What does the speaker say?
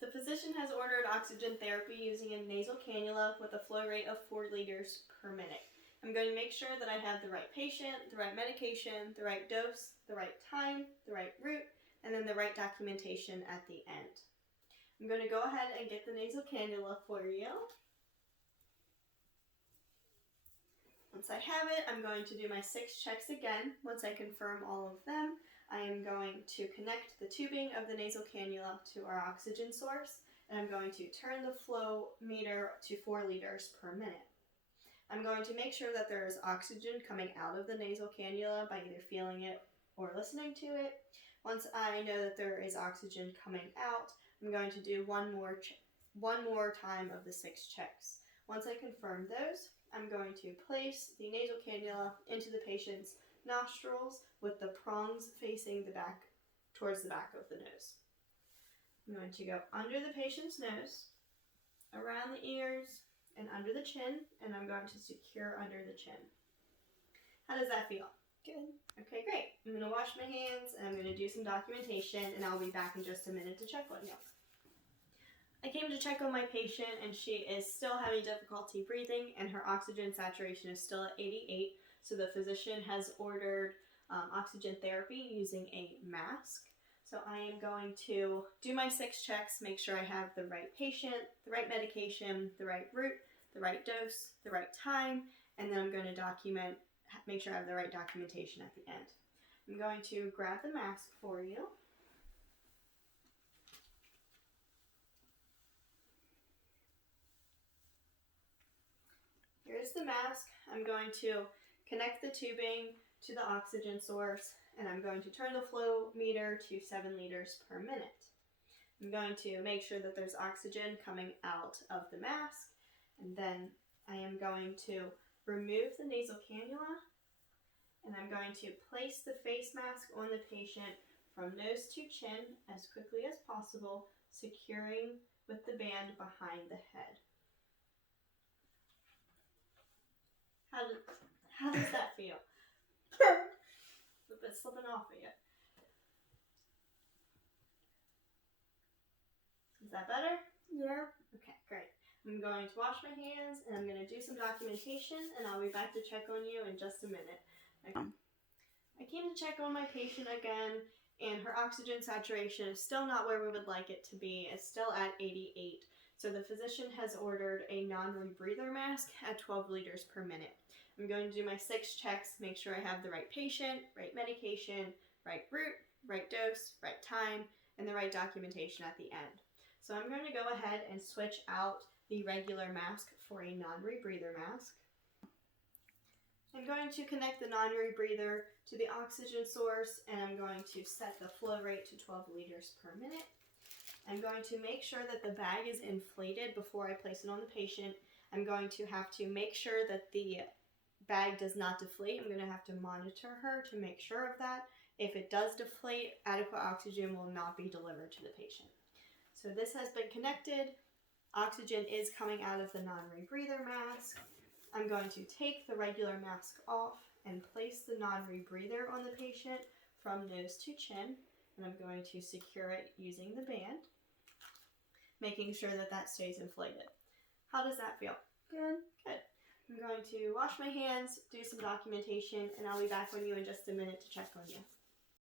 The physician has ordered oxygen therapy using a nasal cannula with a flow rate of 4 liters per minute. I'm going to make sure that I have the right patient, the right medication, the right dose, the right time, the right route, and then the right documentation at the end. I'm going to go ahead and get the nasal cannula for you. Once I have it, I'm going to do my 6 checks again. Once I confirm all of them, I am going to connect the tubing of the nasal cannula to our oxygen source, and I'm going to turn the flow meter to 4 liters per minute. I'm going to make sure that there is oxygen coming out of the nasal cannula by either feeling it or listening to it. Once I know that there is oxygen coming out, I'm going to do one more time of the 6 checks. Once I confirm those, I'm going to place the nasal cannula into the patient's nostrils with the prongs facing the back, towards the back of the nose. I'm going to go under the patient's nose, around the ears, and under the chin, and I'm going to secure under the chin. How does that feel? Good. Okay, great. I'm going to wash my hands, and I'm going to do some documentation, and I'll be back in just a minute to check on you. I came to check on my patient, and she is still having difficulty breathing, and her oxygen saturation is still at 88, so the physician has ordered oxygen therapy using a mask. So I am going to do my 6 checks, make sure I have the right patient, the right medication, the right route, the right dose, the right time, and then I'm going to make sure I have the right documentation at the end. I'm going to grab the mask for you. Here's the mask. I'm going to connect the tubing to the oxygen source, and I'm going to turn the flow meter to 7 liters per minute. I'm going to make sure that there's oxygen coming out of the mask, and then I am going to remove the nasal cannula, and I'm going to place the face mask on the patient from nose to chin as quickly as possible, securing with the band behind the head. How does that feel? It's slipping off of you. Is that better? Yeah. Okay, great. I'm going to wash my hands, and I'm going to do some documentation, and I'll be back to check on you in just a minute. I came to check on my patient again, and her oxygen saturation is still not where we would like it to be. It's still at 88. So the physician has ordered a non-rebreather mask at 12 liters per minute. I'm going to do my 6 checks, make sure I have the right patient, right medication, right route, right dose, right time, and the right documentation at the end. So I'm going to go ahead and switch out the regular mask for a non-rebreather mask. I'm going to connect the non-rebreather to the oxygen source, and I'm going to set the flow rate to 12 liters per minute. I'm going to make sure that the bag is inflated before I place it on the patient. I'm going to have to make sure that the bag does not deflate. I'm going to have to monitor her to make sure of that. If it does deflate, adequate oxygen will not be delivered to the patient. So this has been connected. Oxygen is coming out of the non-rebreather mask. I'm going to take the regular mask off and place the non-rebreather on the patient from nose to chin, and I'm going to secure it using the band, making sure that that stays inflated. How does that feel? Good. Good. I'm going to wash my hands, do some documentation, and I'll be back on you in just a minute to check on you.